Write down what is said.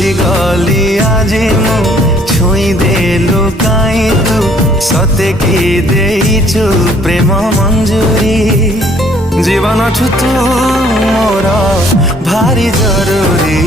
बुझीगली आज मु छुई देलु काई तू सते कि देइछु प्रेम मंजूरी जीवन छु तू मोर भारी जरूरी।